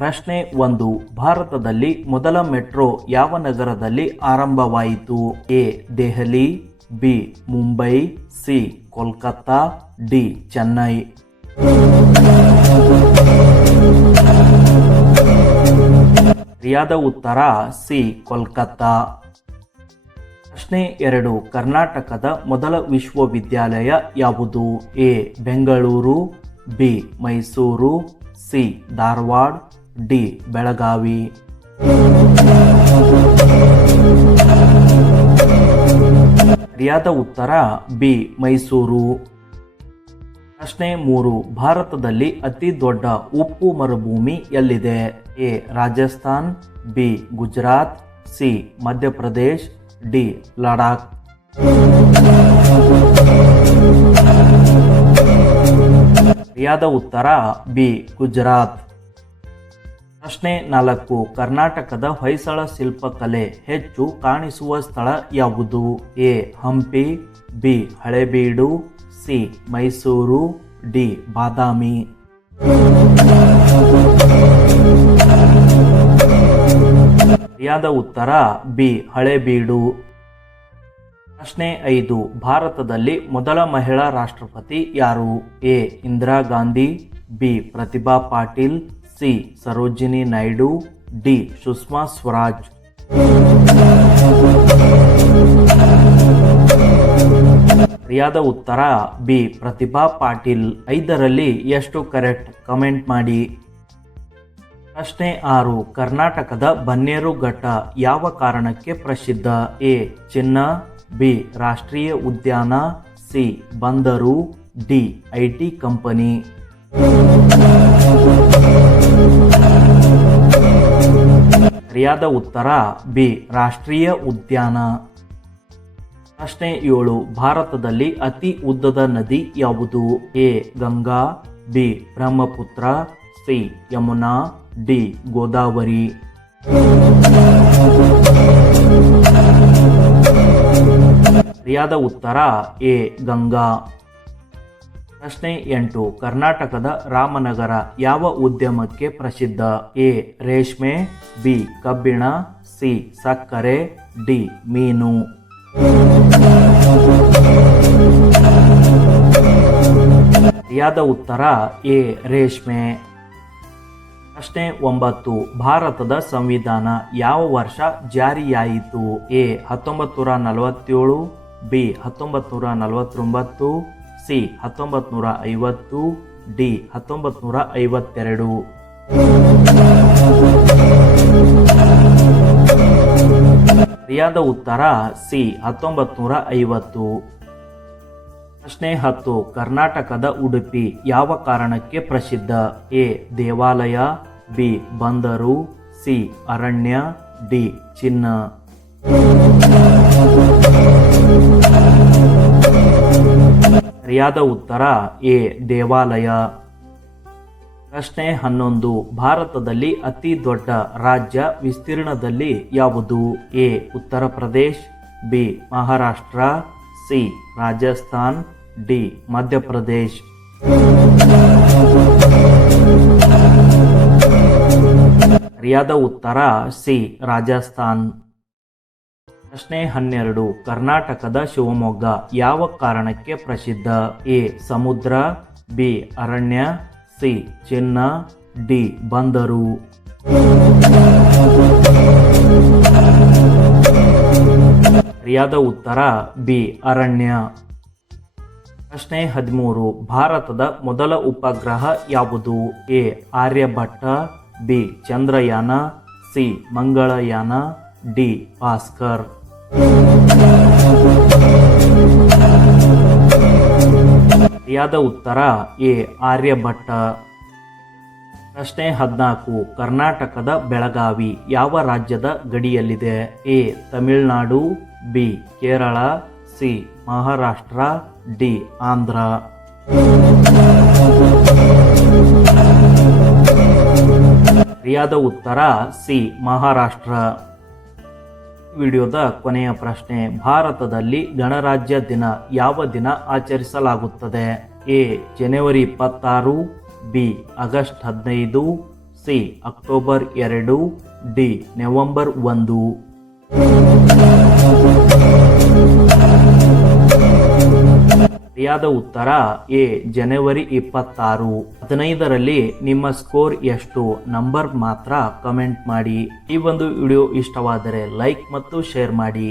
ಪ್ರಶ್ನೆ 1. ಭಾರತದಲ್ಲಿ ಮೊದಲ ಮೆಟ್ರೋ ಯಾವ ನಗರದಲ್ಲಿ ಆರಂಭವಾಯಿತು? A. Delhi, B. Mumbai, C. Kolkata, D. Chennai. ಸರಿಯಾದ ಉತ್ತರ ಸಿ. ಕೋಲ್ಕತ್ತಾ. ಪ್ರಶ್ನೆ 2. ಕರ್ನಾಟಕದ ಮೊದಲ ವಿಶ್ವವಿದ್ಯಾಲಯ ಯಾವುದು? A. Bengaluru, B. Mysuru, C. Dharwad, D. Belagavi. ಸರಿಯಾದ ಉತ್ತರ ಬಿ. ಮೈಸೂರು. ಪ್ರಶ್ನೆ 3. ಭಾರತದಲ್ಲಿ ಅತಿ ದೊಡ್ಡ ಉಪ್ಪು ಮರುಭೂಮಿ ಎಲ್ಲಿದೆ? A. Rajasthan, B. Gujarat, C. Madhya Pradesh, D. Ladakh. ಸರಿಯಾದ ಉತ್ತರ ಬಿ. ಗುಜರಾತ್. ಪ್ರಶ್ನೆ 4. ಕರ್ನಾಟಕದ ಹೊಯ್ಸಳ ಶಿಲ್ಪಕಲೆ ಹೆಚ್ಚು ಕಾಣಿಸುವ ಸ್ಥಳ ಯಾವುದು? A. Hampi, B. Halebidu, C. Mysuru, D. Badami. ಸರಿಯಾದ ಉತ್ತರ ಬಿ. ಹಳೇಬೀಡು. ಪ್ರಶ್ನೆ 5. ಭಾರತದಲ್ಲಿ ಮೊದಲ ಮಹಿಳಾ ರಾಷ್ಟ್ರಪತಿ ಯಾರು? A. Indira Gandhi, B. Pratibha Patil, C. Sarojini Naidu, D. Sushma Swaraj. ಸರಿಯಾದ ಉತ್ತರ ಬಿ. ಪ್ರತಿಭಾ ಪಾಟೀಲ್. 5ರಲ್ಲಿ ಎಷ್ಟು ಕರೆಕ್ಟ್? ಕಮೆಂಟ್ ಮಾಡಿ. ಪ್ರಶ್ನೆ 6. ಕರ್ನಾಟಕದ ಬನ್ನೇರುಘಟ್ಟ ಯಾವ ಕಾರಣಕ್ಕೆ ಪ್ರಸಿದ್ಧ? ಎ. ಚಿನ್ನ, ಬಿ. ರಾಷ್ಟ್ರೀಯ ಉದ್ಯಾನ, ಸಿ. ಬಂದರು, ಡಿ. IT company. ಸರಿಯಾದ ಉತ್ತರ ಬಿ. ರಾಷ್ಟ್ರೀಯ ಉದ್ಯಾನ. ಪ್ರಶ್ನೆ 7. ಭಾರತದಲ್ಲಿ ಅತಿ ಉದ್ದದ ನದಿ ಯಾವುದು? A. Ganga, B. Brahmaputra, C. Yamuna, D. Godavari. ಸರಿಯಾದ ಉತ್ತರ ಎ. ಗಂಗಾ. ಪ್ರಶ್ನೆ 8. ಕರ್ನಾಟಕದ ರಾಮನಗರ ಯಾವ ಉದ್ಯಮಕ್ಕೆ ಪ್ರಸಿದ್ಧ? ಎ. ರೇಷ್ಮೆ, ಬಿ. ಕಬ್ಬಿಣ, ಸಿ. ಸಕ್ಕರೆ, ಡಿ. ಮೀನು. ಸರಿಯಾದ ಉತ್ತರ ಎ. ರೇಷ್ಮೆ. ಪ್ರಶ್ನೆ 9. ಭಾರತದ ಸಂವಿಧಾನ ಯಾವ ವರ್ಷ ಜಾರಿಯಾಯಿತು? ಎ. 1947, ಬಿ. 1949, ಸಿ. 1950, ಡಿ. 1952. ಸರಿಯಾದ ಉತ್ತರ ಸಿ. 1950. ಪ್ರಶ್ನೆ 10. ಕರ್ನಾಟಕದ ಉಡುಪಿ ಯಾವ ಕಾರಣಕ್ಕೆ ಪ್ರಸಿದ್ಧ? ಎ. ದೇವಾಲಯ, ಬಿ. ಬಂದರು, ಸಿ. ಅರಣ್ಯ, ಡಿ. ಚಿನ್ನ. ಸರಿಯಾದ ಉತ್ತರ ಎ. ದೇವಾಲಯ. ಪ್ರಶ್ನೆ 11. ಭಾರತದಲ್ಲಿ ಅತಿ ದೊಡ್ಡ ರಾಜ್ಯ ವಿಸ್ತೀರ್ಣದಲ್ಲಿ ಯಾವುದು? A. Uttar Pradesh, B. Maharashtra, C. Rajasthan, D. Madhya Pradesh. ಸರಿಯಾದ ಉತ್ತರ ಸಿ. ರಾಜಸ್ಥಾನ್. ಪ್ರಶ್ನೆ 12. ಕರ್ನಾಟಕದ ಶಿವಮೊಗ್ಗ ಯಾವ ಕಾರಣಕ್ಕೆ ಪ್ರಸಿದ್ಧ? ಎ. ಸಮುದ್ರ, ಬಿ. ಅರಣ್ಯ, ಸಿ. ಚಿನ್ನ, ಡಿ. ಬಂದರು. ಸರಿಯಾದ ಉತ್ತರ ಬಿ. ಅರಣ್ಯ. ಪ್ರಶ್ನೆ 13. ಭಾರತದ ಮೊದಲ ಉಪಗ್ರಹ ಯಾವುದು? A. Aryabhata, B. Chandrayaan, C. Mangalyaan, D. Bhaskar. ಸರಿಯಾದ ಉತ್ತರ ಎ. ಆರ್ಯಭಟ್ಟ. ಪ್ರಶ್ನೆ 14. ಕರ್ನಾಟಕದ ಬೆಳಗಾವಿ ಯಾವ ರಾಜ್ಯದ ಗಡಿಯಲ್ಲಿದೆ? A. Tamil Nadu, B. Kerala, C. Maharashtra, D. Andhra. ಸರಿಯಾದ ಉತ್ತರ ಸಿ. ಮಹಾರಾಷ್ಟ್ರ. ವಿಡಿಯೋದ ಕೊನೆಯ ಪ್ರಶ್ನೆ. ಭಾರತದಲ್ಲಿ ಗಣರಾಜ್ಯ ದಿನ ಯಾವ ದಿನ ಆಚರಿಸಲಾಗುತ್ತದೆ? A. January 26, B. August 15, C. C October 2, D November 1. ಸರಿಯಾದ ಉತ್ತರ ಎ ಜನವರಿ 26. 15ರಲ್ಲಿ ನಿಮ್ಮ ಸ್ಕೋರ್ ಎಷ್ಟು ನಂಬರ್ ಮಾತ್ರ ಕಮೆಂಟ್ ಮಾಡಿ. ಈ ಒಂದು ವಿಡಿಯೋ ಇಷ್ಟವಾದರೆ ಲೈಕ್ ಮತ್ತು ಶೇರ್ ಮಾಡಿ.